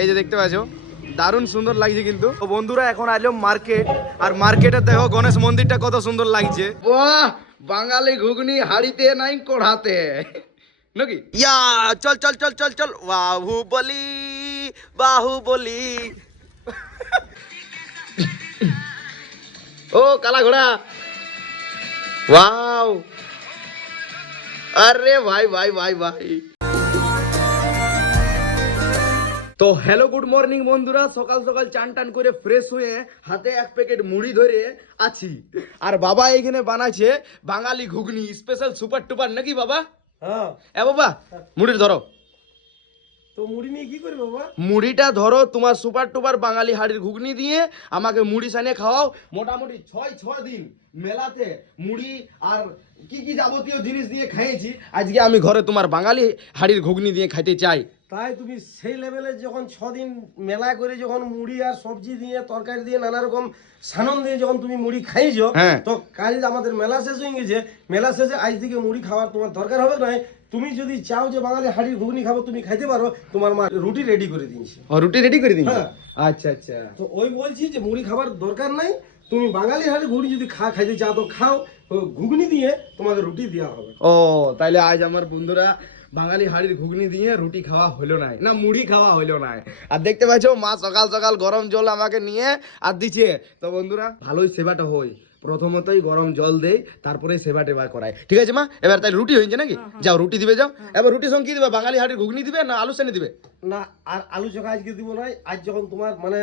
এই যে দেখতে পাচ্ছ দারুণ সুন্দর লাগছে কিন্তু। তো বন্ধুরা এখন আইলো মার্কেট, আর মার্কেটে দেখো গণেশ মন্দিরটা কত সুন্দর লাগছে। বাহ, বাঙালি ঘুগনি হাড়িতে নাই কড়াতে নাকি? ইয়া চল চল চল চল চল বাহুবলি বাহুবলি। ও কালা ঘোড়া, ওয়াও, আরে ভাই ভাই ভাই ভাই। তো হ্যালো গুড মর্নিং বন্ধুরা, সকাল সকাল চান টান করে ফ্রেশ হয়ে হাতে এক প্যাকেট মুড়ি ধরে আছি, আর বাবা এখানে বানাচ্ছে বাঙালি ঘুগনি স্পেশাল সুপার টুপার নাকি বাবা? হ্যাঁ। এ বাবা মুড়ির ধরো। তো মুড়ি নিয়ে কি করবে বাবা? মুড়িটা ধরো, তোমার সুপার টুপার বাঙালি হাড়ির ঘুগনি দিয়ে আমাকে মুড়ি সানিয়ে খাওয়াও। মোটামুটি 6 দিন মেলাতে মুড়ি আর কি কি যাবতীয় জিনিস দিয়ে খাইয়েছি, আজকে আমি ঘরে তোমার বাঙালি হাড়ির ঘুগনি দিয়ে খাইতে চাই। তাই তুমি সেই লেভেলে যখন 6 দিন মেলা করে যখন মুড়ি আর সবজি দিয়ে তরকারি দিয়ে নানা রকম সানন দিয়ে যখন তুমি মুড়ি খাইছো, হ্যাঁ। তো কাল আমাদের মেলা শেষ হয়ে গেছে। মেলা শেষে আজ থেকে মুড়ি খাওয়ার তোমার দরকার হবে না। তুমি যদি চাও যে বাঙালি হাড়ির ঘুগনি খাবো তুমি খাইতে পারো, তোমার মা রুটি রেডি করে দিয়েছে। রুটি রেডি করে দিন। হ্যাঁ। আচ্ছা আচ্ছা। তো ওই বলছি যে মুড়ি খাবার দরকার নাই, তুমি বাঙালি হাড়ির ঘুগনি যদি খাইতে চাও তো খাও, তো ঘুগনি দিয়ে তোমাকে রুটি দেওয়া হবে। ও তাইলে আজ আমার বন্ধুরা বাঙালি হাড়ির ঘুগনি দিয়ে রুটি খাওয়া হলো না, না মুড়ি খাওয়া হলো না। আর দেখতে পাচ্ছ মা সকাল সকাল গরম জল আমাকে নিয়ে আর দিচ্ছে। তো বন্ধুরা ভালোই সেবাটা হয়, প্রথমতই গরম জল দেই, তারপরে সেবা টেবা করায়। ঠিক আছে মা, এবার তাই রুটি হয়েছে নাকি? যাও রুটি দিবে যাও। এবার রুটির সঙ্গে কি দিবে? বাঙালি হাড়ির ঘুগনি দিবে না আলু সেনে দিবে? না, আর আলু চোখা আজকে দিব না। আজ যখন তোমার মানে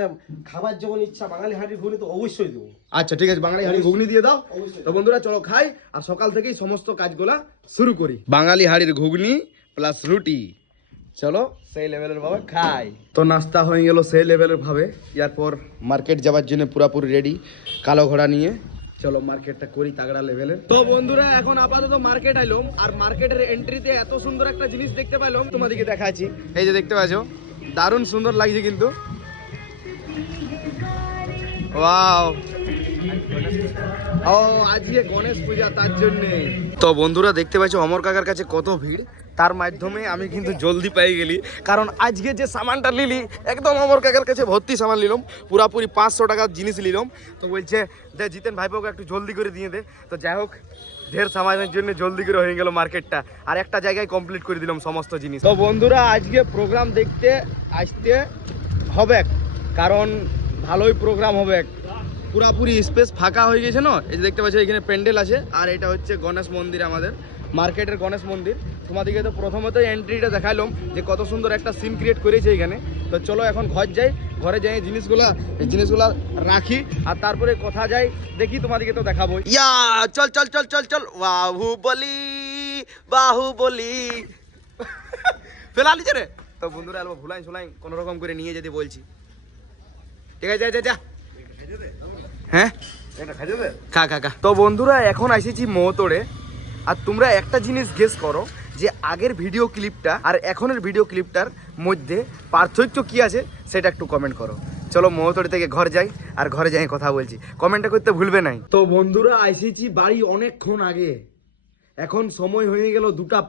খাবার যখন ইচ্ছা বাঙালি হাড়ির ঘুগনি তো অবশ্যই দেবো। আচ্ছা ঠিক আছে, বাঙালি হাড়ির ঘুগনি দিয়ে দাও। অবশ্যই। তো বন্ধুরা চলো খাই, আর সকাল থেকেই সমস্ত কাজগুলা শুরু করি। বাঙালি হাড়ির ঘুগনি প্লাস রুটি, চলো সেই লেভেলের ভাবে খাই। তো নাস্তা হয়ে গেল সেই লেভেলের ভাবে, এরপর মার্কেট যাওয়ার জন্য পুরাপুরি রেডি কালো ঘোড়া নিয়ে। চলো মার্কেটটা করি তাগড়া লেভেলের। তো বন্ধুরা এখন আপাতত মার্কেট আইলাম, আর মার্কেটের এন্ট্রিতে এত সুন্দর একটা জিনিস দেখতে পাইলাম, তোমাদেরকে দেখাচ্ছি। এই যে দেখতে পাচ্ছ দারুণ সুন্দর লাগছে কিন্তু। ওয়াও, ও আজকে গণেশ পূজা তার জন্য। তো বন্ধুরা দেখতে পাচ্ছ অমর কাকার কাছে কত ভিড়, তার মাধ্যমে আমি কিন্তু জলদি পেয়ে গেলি, কারণ আজকে যে সামানটা নিলি একদম অমর কাকার কাছে ভর্তি সামান নিলাম, পুরাপুরি 500 টাকার জিনিস নিলাম। তো বলছে যে জিতেন ভাইপোকে একটু জলদি করে দিয়ে দে। তো যাই হোক ঢের সামানের জন্য জলদি করে হয়ে গেল মার্কেটটা, আর একটা জায়গায় কমপ্লিট করে দিলাম সমস্ত জিনিস। তো বন্ধুরা আজকে প্রোগ্রাম দেখতে আসতে হবে, কারণ ভালোই প্রোগ্রাম হবে। পুরাপুরি স্পেস ফাঁকা হয়ে গেছে না, এই যে দেখতে পাচ্ছ এখানে প্যান্ডেল আছে, আর এটা হচ্ছে গণেশ মন্দির, আমাদের মার্কেটের গণেশ মন্দির। তোমাদেরকে তো প্রথমতই এন্ট্রিটা দেখাইলাম যে কত সুন্দর একটা সিন ক্রিয়েট করেছে এখানে। তো চলো এখন ঘর যাই, ঘরে যাই জিনিসগুলা রাখি, আর তারপরে কথা যাই দেখি, তোমাদেরকে তো দেখাবো। ইয়া চল চল চল চল চল বাহুবলি বাহুবলি। ফেলা লিছে রে। তো বন্ধুরা আলবা ভুলাই সুলাই কোনো রকম করে নিয়ে যেতে বলছি। ঠিক আছে যা যা। হ্যাঁ খা খা খা। তো বন্ধুরা এখন এসেছি মহতোড়ে, আর তোমরা একটা জিনিস গেস করো যে আগের ভিডিও ক্লিপটা আর এখনের ভিডিও ক্লিপটার মধ্যে পার্থক্য কি আছে সেটা একটু কমেন্ট করো। চলো মহতোড়ে থেকে ঘর যাই, আর ঘরে যাই কথা বলছি, কমেন্টটা করতে ভুলবে নাই। তো বন্ধুরা এসেছি বাড়ি অনেকক্ষণ আগে, এখন সময় হয়ে গেল 2টা+,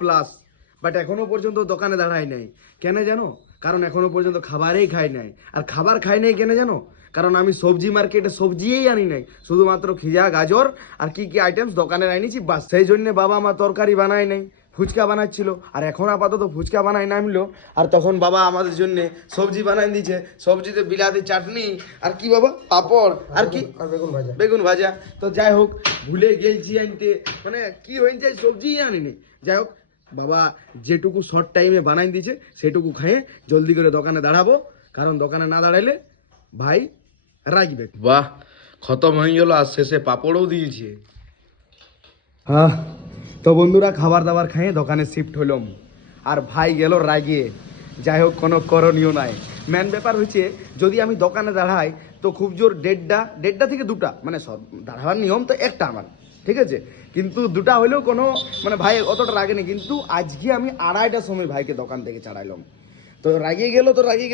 বাট এখনো পর্যন্ত দোকানে দাঁড়াই নাই। কেন জানো? কারণ এখনো পর্যন্ত খাবারই খাই নাই। আর খাবার খাই নাই কেন জানো? কারণ আমি সবজি মার্কেটে সবজিই আনি নাই, শুধুমাত্র খিজা গাজর আর কি কি আইটেমস দোকানে আনিছি বাস। সেই জন্য বাবা আমার তরকারি বানায় নাই, ফুচকা বানাচ্ছিল, আর এখন আপাতত ফুচকা বানাই নামলো, আর তখন বাবা আমাদের জন্য সবজি বানাই দিয়েছে। সবজিতে বিলাতি চাটনি আর কি বাবা পাপড় আর কি বেগুন ভাজা। তো যাই হোক ভুলে গেছি আনতে, মানে কি হয়েছে সবজিই আনিনি। যাই হোক বাবা যেটুকু শর্ট টাইমে বানাই দিয়েছে সেটুকু খেয়ে জলদি করে দোকানে দাঁড়াবো, কারণ দোকানে না দাঁড়াইলে ভাই রাখবে। বাহ খতম হয়ে গেল, আর শেষে পাপড়ও দিয়েছে। হ্যাঁ তো বন্ধুরা খাবার দাবার খেয়ে দোকানে শিফট হলাম, আর ভাই গেল রাগে। যাই হোক কোনো করণীয় নাই। মেন ব্যাপার হচ্ছে যদি আমি দোকানে দাঁড়াই তো খুব জোর 1.5 থেকে 2টা, মানে সব দাঁড়াবার নিয়ম তো একটা আমার, ঠিক আছে, কিন্তু 2টা হলেও কোনো মানে ভাই অতটা রাগে নেই। কিন্তু আজকে আমি 2:30টার সময় ভাইকে দোকান থেকে ছাড়াইলাম, তো রাগিয়ে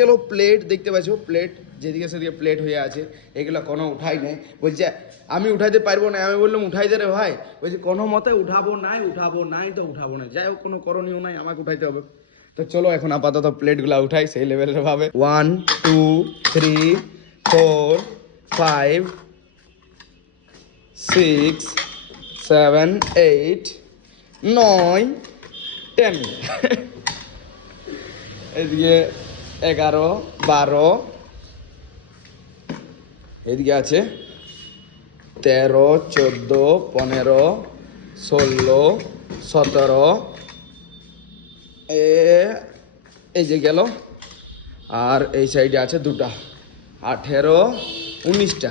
গেল। প্লেট দেখতে পাচ্ছ, প্লেট যেদিকে সেদিকে প্লেট হয়ে আছে, এগুলো কোনো উঠাই নাই। বলছে আমি উঠাইতে পারবো না। আমি বললাম উঠাই দে রে ভাই। বলছে কোনো মতে উঠাবো নাই তো উঠাবো না। যাই হোক কোনো করণীয় নাই, আমাকে উঠাইতে হবে। তো চলো এখন আপাতত প্লেটগুলো উঠাই সেই লেভেলের ভাবে 1 2 3 4 5 6 7 8 9 10 এদিকে 11 12 এদিকে আছে 13 14 15 16 17 এই যে গেল আর এই সাইডে আছে দুটা 18 19টা।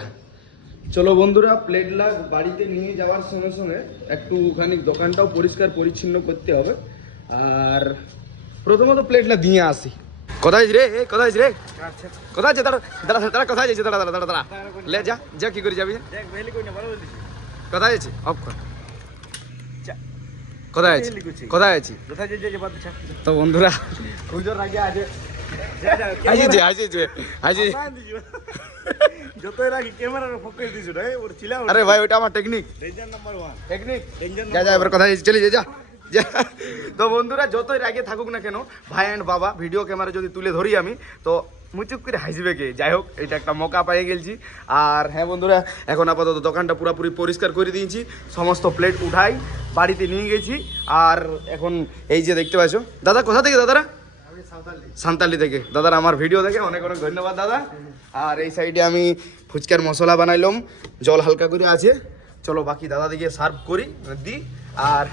চলো বন্ধুরা প্লেটগুলা বাড়িতে নিয়ে যাওয়ার সঙ্গে সঙ্গে একটুখানি দোকানটাও পরিষ্কার পরিচ্ছন্ন করতে হবে। আর প্রথমত প্লেটগুলা দিয়ে আসি। কোথায় রে কোথায় রে কোথায় আছে দাঁড়া দাঁড়া দাঁড়া কোথায় যাচ্ছে দাঁড়া দাঁড়া দাঁড়া দাঁড়া লে যা যা কি করে যাবি কোথায় আছে অফ কর কোথায় আছে কোথায় আছি তো বন্ধুরা আসিছে আসিছে আসিছে আরে ভাই ওটা আমার টেকনিক টেকনিক যা যা এবার কোথায় চলে যা যা তো বন্ধুরা যতই রাগে থাকুক না কেন ভাই অ্যান্ড বাবা ভিডিও ক্যামেরা যদি তুলে ধরি আমি তো মুচুক করে হাসবে কে। যাই হোক এটা একটা মৌকা পেয়ে গেছি। আর হ্যাঁ বন্ধুরা এখন আপাতত দোকানটা পুরোপুরি পরিষ্কার করে দিয়েছি, সমস্ত প্লেট উঠাই বাড়িতে নিয়ে গেছি। আর এখন এই যে দেখতে পাচ্ছ দাদা কোথা থেকে দাদারা সান্তালি থেকে দাদারা আমার ভিডিও দেখে অনেক অনেক ধন্যবাদ দাদা। আর এই সাইডে আমি ফুচকার মশলা বানাইলাম, জল হালকা করে আছে। চলো বাকি দাদা দিকে সার্ভ করি দিই। আর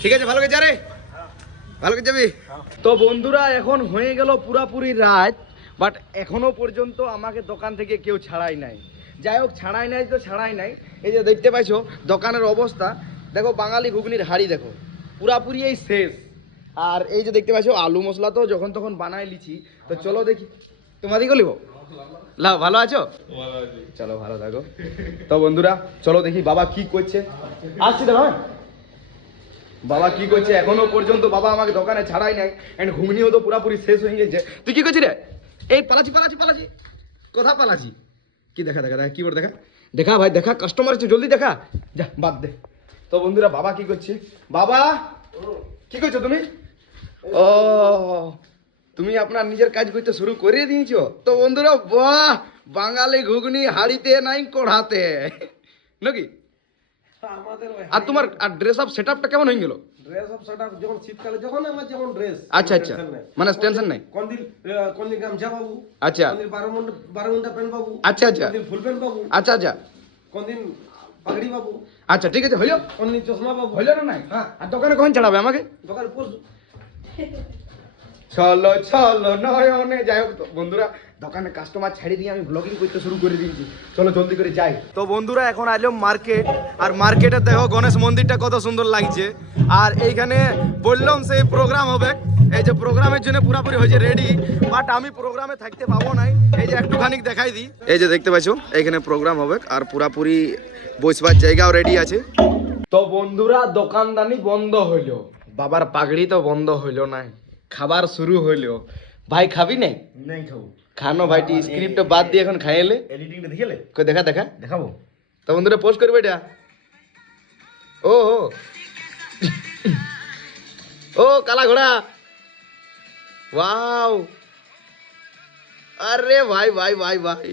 ঠিক আছে ভালো গেছে রে ভালো করে যাবি। তো বন্ধুরা এখন হয়ে গেল পুরাপুরি রাত, বাট এখনো পর্যন্ত আমাকে দোকান থেকে কেউ ছাড়াই নাই। যাই হোক ছাড়াই নাই তো ছাড়াই নাই। এই যে দেখতে পাইছো দোকানের অবস্থা দেখো, বাঙালি ঘুগনির হাড়ি দেখো পুরাপুরি এই শেষ। আর এই যে দেখতে পাইছো আলু মশলা তো যখন তখন বানাই লিছি। তো চলো দেখি তোমাদিকে লিব লাও ভালো আছো চলো ভালো থাকো। তো বন্ধুরা চলো দেখি বাবা কি করছে। আসছি তো ভাই বাবা কি করছে এখনো পর্যন্ত বাবা আমাকে দোকানে ছাড়াই নাই। এন্ড ঘুগনিও তো পুরাপুরি শেষ হয়ে গেছে। তুই কি করছিস রে? এই পালাচ্ছি পালাচ্ছি পালাচ্ছি কোথা পালাচ্ছি কি দেখা দেখা দেখা কি বল দেখা দেখা ভাই দেখা কাস্টমার আছে জলদি দেখা যা বাদ দে। তো বন্ধুরা বাবা কি করছে? বাবা কি করছো তুমি? ও তুমি আপনার নিজের কাজ করতে শুরু করে দিয়েছো। তো বন্ধুরা বাহ বাঙালি ঘুগনি হাড়িতে নাই কড়াতে নাকি। আর তোমার আর ড্রেস আপ সেটআপটা কেমন হয়ে গেল? ড্রেস অফ সেটআপ যখন শীতকালে যখন আমার যেমন ড্রেস আচ্ছা আচ্ছা মানে টেনশন নাই। কোন দিন গামছা পাবো, আচ্ছা কোন দিন 12 ঘন্টা প্যান্ট পাবো, আচ্ছা আচ্ছা কোন দিন ফুল প্যান্ট পাবো, আচ্ছা আচ্ছা কোন দিন পাগড়ি পাবো, আচ্ছা ঠিক আছে হইলো কোন দিন চশমা পাবো। হইলো না নাই? হ্যাঁ আর দোকানে কখন ছাড়াবে আমাকে? দোকান পোস্ট চলো চলো নয়নে। যাই হোক বন্ধুরা দোকানে কাস্টমার ছেড়ে দিয়ে আমি ব্লগিং করতে শুরু করে দিয়েছি। চলো জলদি করে যাই। তো বন্ধুরা এখন আইলাম মার্কেট। আর মার্কেটে দেখো গণেশ মন্দিরটা কত সুন্দর লাগছে। আর এইখানে বললাম সেই প্রোগ্রাম হবে, এই যে প্রোগ্রামের জন্য পুরোপুরি হয়েছে রেডি, বাট আমি প্রোগ্রামে থাকতে পাবো নাই। এই যে একটুখানি দেখাই দিই, এই যে দেখতে পাচ্ছ এইখানে প্রোগ্রাম হবে আর পুরাপুরি বসবার জায়গাও রেডি আছে। তো বন্ধুরা দোকানদানি বন্ধ হইলো, বাবার পাগড়ি তো বন্ধ হইলো নাই, খাবার শুরু হইলো। ভাই খাবি নাই? নাই খাবো খানো ভাইটি স্ক্রিপ্ট বাদ দিয়ে এখন খাইলে এডিটিংটা দেখিলে কই দেখা দেখা দেখাবো। তো বন্ধুরা পোস্ট করবে এটা। ও ও কালা ঘোড়া ওয়াও আরে ভাই ভাই ভাই ভাই।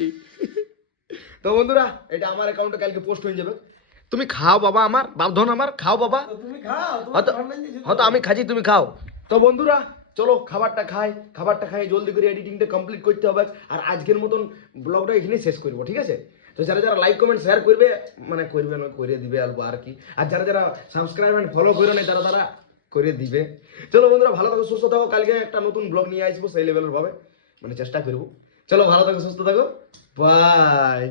তো বন্ধুরা এটা আমার অ্যাকাউন্টে কালকে পোস্ট হয়ে যাবে। তুমি খাও বাবা, আমার বাপধন আমার খাও বাবা। তুমি খাও হয়তো আমি খাচ্ছি তুমি খাও। তো বন্ধুরা চলো খাবারটা খাই, খাবারটা খাই জলদি করে এডিটিংটা কমপ্লিট করতে হবে। আর আজকের মতন ব্লগটা এখানেই শেষ করবো, ঠিক আছে? তো যারা যারা লাইক কমেন্ট শেয়ার করবে মানে করবে না করে দিবে আর কি। আর যারা যারা সাবস্ক্রাইব এন্ড ফলো করে নেই তারা তারা করে দিবে। চলো বন্ধুরা ভালো থাকো সুস্থ থাকো, কালকে একটা নতুন ব্লগ নিয়ে আসবো সেই লেভেলের ভাবে মানে চেষ্টা করবো। চলো ভালো থাকো সুস্থ থাকো, বাই।